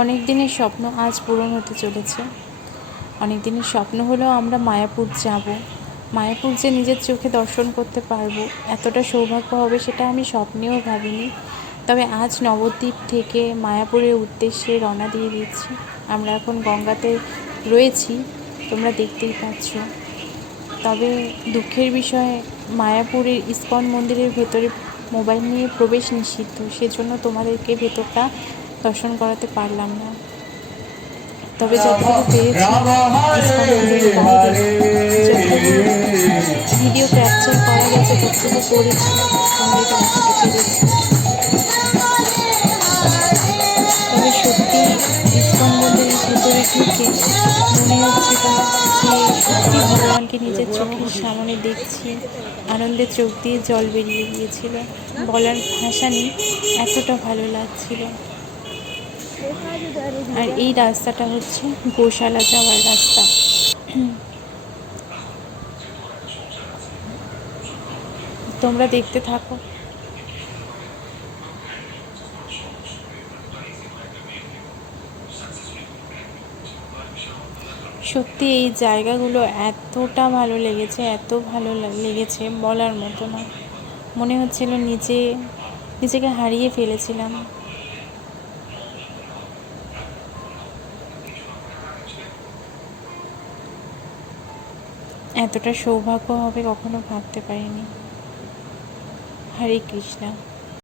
অনেক দিনের স্বপ্ন আজ পূরণ হতে চলেছে। অনেক দিনের স্বপ্ন হলেও আমরা মায়াপুর যাব। মায়াপুর যে নিজের চোখে দর্শন করতে পারবো, এতটা সৌভাগ্য হবে সেটা আমি স্বপ্নেও ভাবিনি। তবে আজ নবদ্বীপ থেকে মায়াপুরের উদ্দেশ্যে রওনা দিয়ে দিচ্ছি। আমরা এখন গঙ্গাতে রয়েছি, তোমরা দেখতেই পাচ্ছ। তবে দুঃখের বিষয়, মায়াপুরের ইস্কন মন্দিরের ভেতরে মোবাইল নিয়ে প্রবেশ নিষিদ্ধ, সেজন্য তোমাদেরকে ভেতরটা দর্শন করাতে পারলাম না। তবে যতটুকু পেরেছি ইস্কন মন্দিরের বাইরে যতটুকু ভিডিও ক্যাপচার করা গেছে ততটুকু করেছি, তোমাদেরকে দেখাতে পেরেছি। তবে সত্যি ইস্কন মন্দিরের ভেতরে ঢুকে মনে হচ্ছিল যে সত্যি ভগবানকে নিজের চোখের সামনে দেখছি। আনন্দের চোখ দিয়ে জল বেরিয়ে গিয়েছিল, বলার ভাষা নেই, এতটা ভালো লাগছিল। আর এই রাস্তাটা হচ্ছে গোশালা যাওয়ার রাস্তা। তোমরা দেখতে থাকো। সত্যি এই জায়গাগুলো এতটা ভালো লেগেছে, এত ভালো লেগেছে বলার মতো না। মনে হচ্ছিল নিজেকে হারিয়ে ফেলেছিলাম। এতটা সৌভাগ্য হবে কখনো ভাবতে পারিনি। হরে কৃষ্ণা।